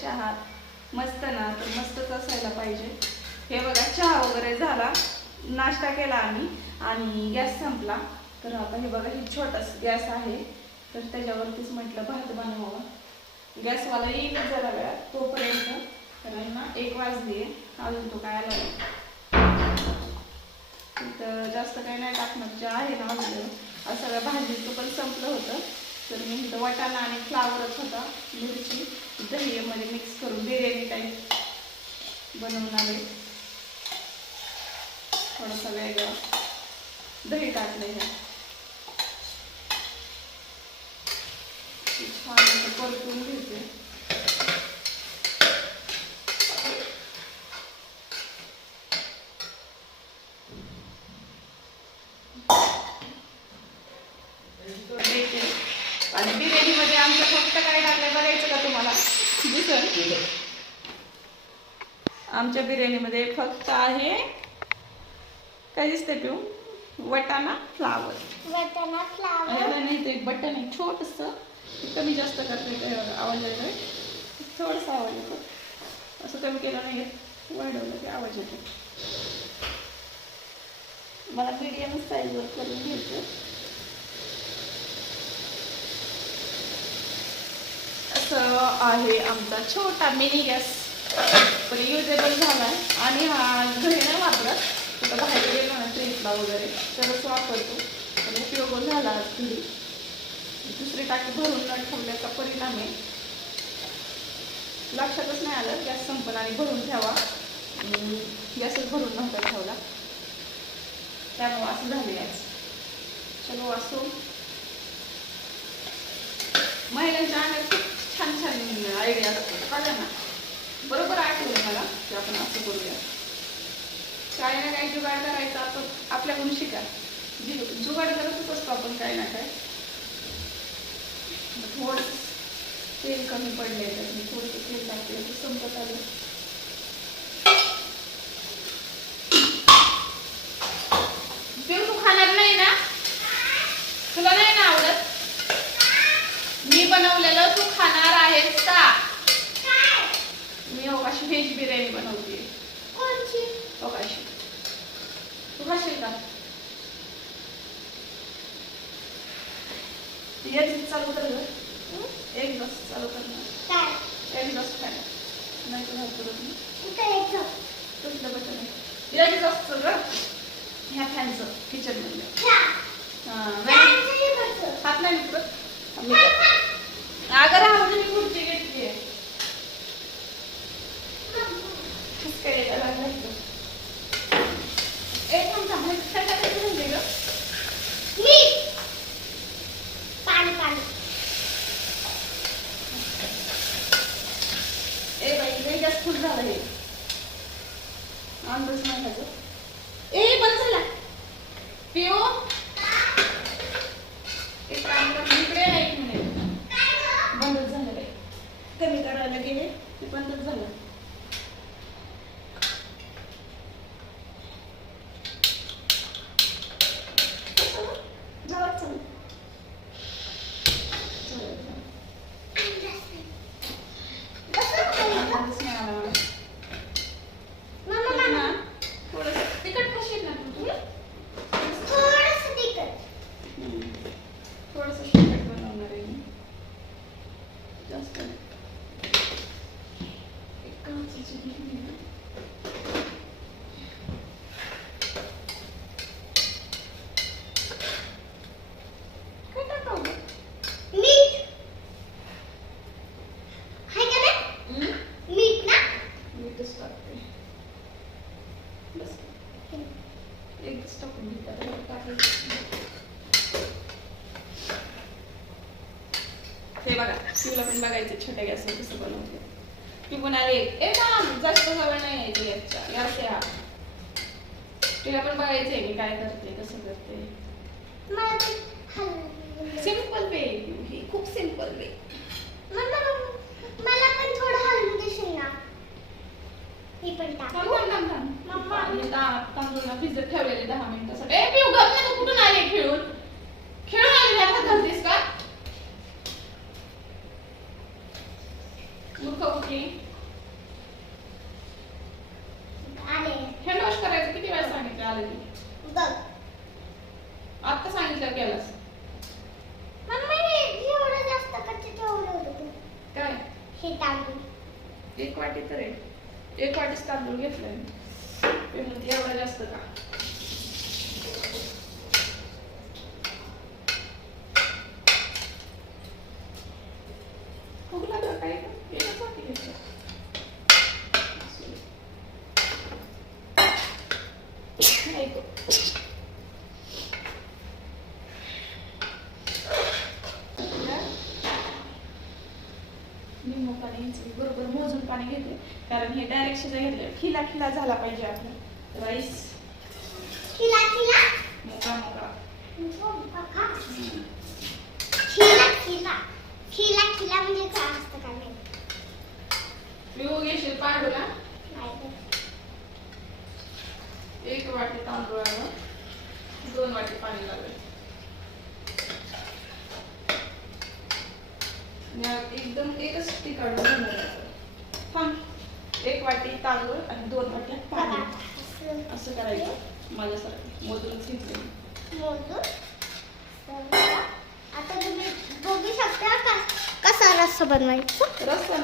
चहा मस्त ना तर मस्तच असायला पाहिजे. हे बघा चहा वगैरे झाला. नाश्ता केला आम्ही आणि गॅस संपला. तर आता हे बघा हे छोटाच गॅस आहे. तर त्याच्यावरतीच म्हटलं भात बनवावं. गॅसवाला येईल जरा वेळा तोपर्यंत कारण ना एक वाजली आहे. अजून तो काय आला तर जास्त काही नाही टाकणार. जे आहे ना अजून सगळ्या भाजीचं पण संपलं होतं. तर मी इथं वाटाणा आणि फ्लावरच होता मिरची दहीमध्ये मिक्स करून बिर्याणी टाईप बनवणार आहे. थोडंसं वेगळं दही टाकलं हे. छान असं परतून घेते देते. आणि बिर्याणीमध्ये आमचं फक्त काय टाकलंय बघायचं का तुम्हाला दिसल आमच्या बिर्याणीमध्ये फक्त आहे काय दिसते पिऊ? वटाणा फ्लावर. वटाणा फ्लावर. नाही ते एक बटन आहे छोटस. कमी जास्त करते ते आवाज येतोय. थोडस आवाज येतो. असं कमी केलं नाही वाढवलं की आवाज येतो. मला मीडियम साईजवर करून घ्यायचं. असं आहे आमचा छोटा मिनी गॅस पण युजेबल झाला आणि हा घरी नाही वापरत. कुठं बाहेर गेलो ना ट्रिपला वगैरे तरच वापरतो. पण उपयोग झाला घरी. दुसरी टाकी भरून न ठेवल्याचा परिणाम आहे. लक्षातच नाही आलं गॅस संपला आणि भरून ठेवा. गॅसच भरून नव्हता ठेवला. त्यामुळं असं झाले आज. चलो असो. महिलांच्या अंगात खूप छान छान आयडिया असतात. कळलं ना? बरोबर आठवलं मला की आपण असं करूया. काय ना काही जुगाड करायचा आपण आपल्याकडून शिका जी जुगाड करतच असतो आपण काय ना काय थोडं तेल कमी पडले तर मी थोडंसं तेल टाकले तर संपत आलं. पिऊ तू खाणार नाही ना? तुला नाही ना आवडत? मी बनवलेलं तू खाणार आहेस का मी अवकाशी व्हेज बिर्याणी बनवते कोणची अवकाशी तू खाशील का एक चालू कर गं. एक ग्लास चालू कर ना काय एक ग्लास काय नाही तर नाही करत मी इथं यायचं कसलं बटन आहे एक ग्लास ग ह्या फॅनचं किचन मधलं ख्या. हां फॅनचं हे कसं? हात नाही निघत मी अगं राहू दे मी खुर्ची घेतली आहे काय यायला लागलं इथं. ए थांब थांब हे काय टाकायचं म्हणजे गं मीठ. पाणी पाणी ए बाई लई जास्त फुल झालं हे अंदाज नाही ह्याचं. ए बंद झाला पिओ एक काम कर इकडे आहे एक मिनिट बंदच झालं बाई कमी करायला गेले ते बंदच झालं झालं चालू कसं खायचं? अंदाजच नाही आला मला. मम्मा, ना, मम्मा. थोडंसं तिखट खाशील ना तू थोडं? थोडंसं तिखट. हम्म. थोडंसं तिखट बनवणार आहे मी जास्त नाही. एक काचाची गिरणी आहे. काय टाकावं गं? मीठ. हाय का नाही? हम्म? मीठ ना? मीठच टाकते बस एकच टाकून घेते आता मला टाकायचं नाही. हे बघा शिवला पण बघायचं छोट्या गॅसवर कसं बनवते ती पण आली ए थांब जास्त जवळ नाही यायची याच्या याच्या तिला पण बघायचंय मी काय करते कसं करते. सिंपल वे ही खूप सिंपल वे मला पण थोडं हलवून देशील ना? मी पण थांब टाकू. थांब थांब थांब मम्मा. आणि दहा तांदूळ भिजत ठेवलेले दहा मिनिटासाठी ए पिऊ गप कुठून आली खेळून खेळून आली घालतेस का मूर्ख कुठली आले हँड वॉश करायचं किती वेळा सांगितलं आलं मी बघ आत्ता सांगितलं केलंस मम्मी एवढं जास्त कच्चे ठेवलं होतं तू काय हे तांदूळ एक वाटी तर आहे एक वाटीच तांदूळ घेतलाय मी ते म्हणते एवढा जास्त का खूप लागलं काय का एकच वाटी घेतलं नाही तो. निम्म पाणी बरोबर मोजून पाणी घेते कारण हे डायरेक्ट शिजा घेतलं खिला खिला झाला पाहिजे आपला. राईस खिला खिला? मोका मोका. खिला खिला. खिला खिला म्हणजे काय असतं काय माहिती? पिऊ घेशील पांडूला? नाही. एक वाटी तांदूळाला दोन वाटी पाणी लागेल आणि आ- एकदम एकच टी काढून. थांब. एक वाटी तांदूळ आणि दोन वाटी पाणी. असं करायचं. माझ्यासारखं. मोजून घेतले मोजून सर्व. आता तुम्ही बघू शकता का? कसा रस्सा बनवायचा? रस्ता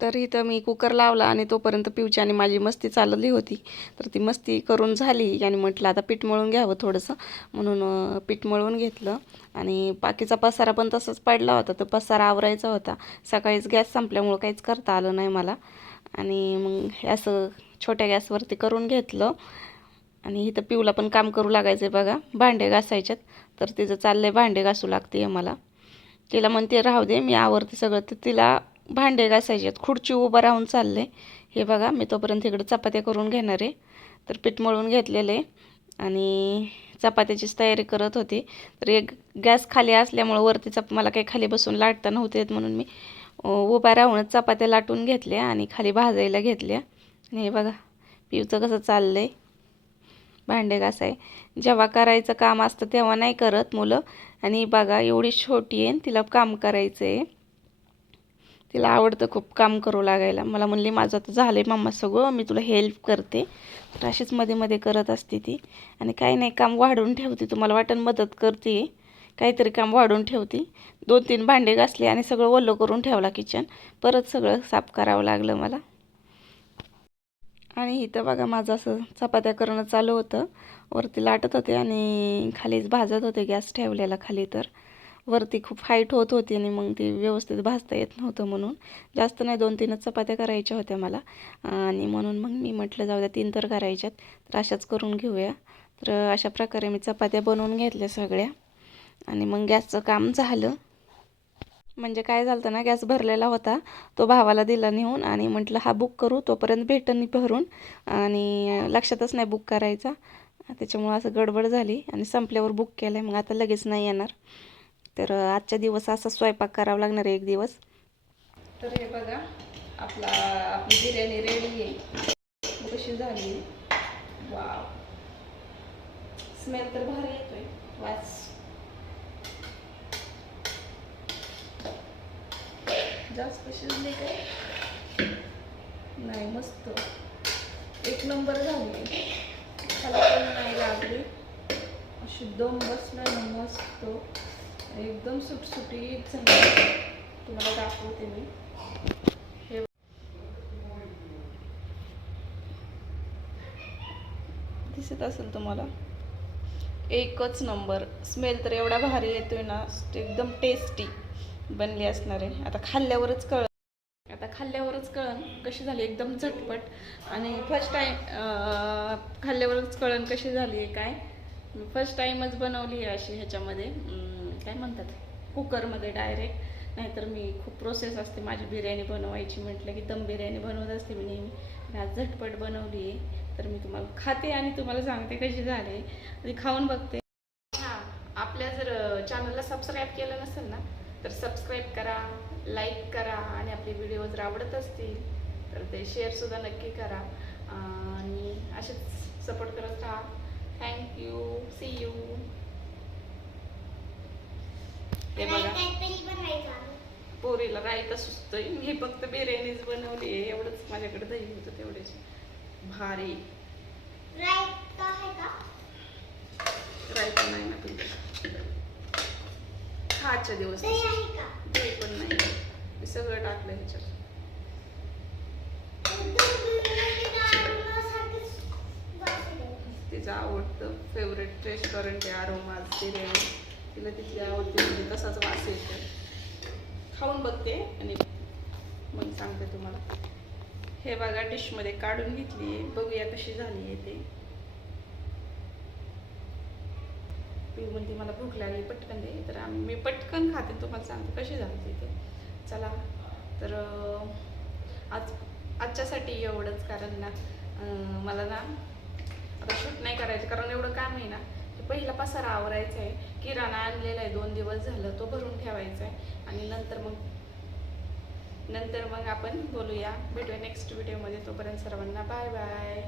तर इथं मी कुकर लावला आणि तोपर्यंत पिवची आणि माझी मस्ती चालली होती. तर ती मस्ती करून झाली आणि म्हटलं आता पीठ मळून घ्यावं थोडंसं. म्हणून पीठ मळून घेतलं आणि बाकीचा पसारा पण तसंच पडला होता. तो पसारा आवरायचा होता. सकाळीच गॅस संपल्यामुळं काहीच करता आलं नाही मला. आणि मग असं छोट्या गॅसवरती करून घेतलं. आणि इथं पिऊला पण काम करू लागायचं आहे बघा. भांडे घासायच्यात तर तिचं चाललं आहे भांडे घासू लागते मला. तिला म्हणते राहू दे मी आवरते सगळं. तर तिला भांडे घासायचे आहेत. खुर्ची उभं राहून चालले हे बघा मी तोपर्यंत इकडे चपात्या करून घेणार आहे. तर पीठ मळून घेतलेले आणि चपात्याचीच तयारी करत होती. तर एक गॅस खाली असल्यामुळं वरती चप मला काही खाली बसून लाटता नव्हते म्हणून मी अ, उभा राहूनच चपात्या लाटून घेतल्या आणि खाली भाजायला घेतल्या. आणि हे बघा पिऊचं कसं चाललं आहे भांडे घासाय. जेव्हा करायचं काम असतं तेव्हा नाही करत मुलं. आणि बघा एवढी छोटी आहे तिला काम करायचं आहे तिला आवडतं खूप काम करू लागायला. मला म्हणली माझं आता झालं आहे मम्मा सगळं मी तुला हेल्प करते. तर अशीच मध्ये मध्ये करत असते ती. आणि काही नाही काम वाढवून ठेवते. तुम्हाला वाटण मदत करते. काहीतरी काम वाढून ठेवते. दोन तीन भांडे घासले आणि सगळं ओलं करून ठेवला किचन परत सगळं साफ करावं लागलं मला. आणि इथं बघा माझं असं चपात्या करणं चालू होतं. वरती लाटत होते आणि खालीच भाजत होते गॅस ठेवलेला खाली तर. वरती खूप हाईट होत होती आणि मग ती व्यवस्थित भाजता येत नव्हतं म्हणून. जास्त नाही दोन तीनच चपात्या करायच्या होत्या मला. आणि म्हणून मग मी म्हटलं जाऊ द्या तीन तर करायच्यात तर अशाच करून घेऊया. तर अशा प्रकारे मी चपात्या बनवून घेतल्या सगळ्या. आणि मग गॅसचं काम झालं. म्हणजे काय झालं ना गॅस भरलेला होता. तो भावाला दिला नेऊन आणि म्हटलं हा बुक करू तोपर्यंत भेटन भरून. आणि लक्षातच नाही बुक करायचा. त्याच्यामुळं असं गडबड झाली आणि संपल्यावर बुक केलं आहे मग आता लगेच नाही येणार. तर आजच्या दिवस असा स्वयंपाक करावा लागणार आहे एक दिवस. तर हे बघा आपला आपली बिर्याणी रेडी आहे. कशी झाली. वाव. स्मेल तर भारी येतोय. वास. जास्त शिजले काय? नाही मस्त. एक नंबर झाली. खाली पण नाही लागली. अशी दम बसला ना मस्त. एकदम सुटसुटीत झाली. तुम्हाला दाखवते मी. हे दिसत असेल तुम्हाला? एकच नंबर. स्मेल तर एवढा भारी येतोय ना एकदम टेस्टी बनली असणार आहे. आता खाल्ल्यावरच कळ आता खाल्ल्यावरच कळण कशी झाली एकदम झटपट. आणि फर्स्ट टाईम खाल्ल्यावरच कळण कशी झाली आहे काय फर्स्ट टाईमच बनवली आहे अशी ह्याच्यामध्ये. काय म्हणतात कुकरमध्ये डायरेक्ट नाहीतर मी खूप प्रोसेस असते. माझी बिर्याणी बनवायची म्हटलं की दम बिर्याणी बनवत असते मी नेहमी. आज झटपट बनवली आहे. तर मी तुम्हाला खाते आणि तुम्हाला सांगते कशी झाले. आणि खाऊन बघते. हां आपल्या जर चॅनलला सबस्क्राईब केलं नसेल ना तर सबस्क्राईब करा लाईक करा आणि आपले व्हिडिओ जर आवडत असतील तर ते शेअरसुद्धा नक्की करा. आणि असेच सपोर्ट करत राहा. थँक्यू सी यू हे बघा. पोरीला रायता सुचतोय. मी फक्त बिर्याणीच बनवली आहे. एवढंच माझ्याकडे दही होतं तेवढेच. भारी. रायता नाही ना तुझ्या खाच्या दिवस दही पण नाही. सगळं टाकलं ह्याच्यात. तिचं आवडतं फेवरेट रेस्टॉरंट आहे आरोमाज बिर्याणी. तिला तिथली आवडते म्हणजे तसाच वास येतो. खाऊन बघते आणि मग सांगते तुम्हाला. हे बघा डिशमध्ये काढून घेतली आहे. बघूया कशी झाली आहे ते. पिऊ म्हणते मला भूक लागली पटकन दे. तर आम्ही मी पटकन खाते तुम्हाला सांगते कशी झाली ते चला. तर आज आजच्यासाठी एवढंच कारण ना मला ना आता शूट नाही करायचं कारण एवढं काम आहे ना पहिला पसारा आवरायचा आहे. किराणा आणलेला आहे. दोन दिवस झालं. तो भरून ठेवायचा आहे. आणि नंतर मग नंतर मग आपण बोलूया. भेटूया नेक्स्ट व्हिडिओमध्ये तोपर्यंत सर्वांना बाय बाय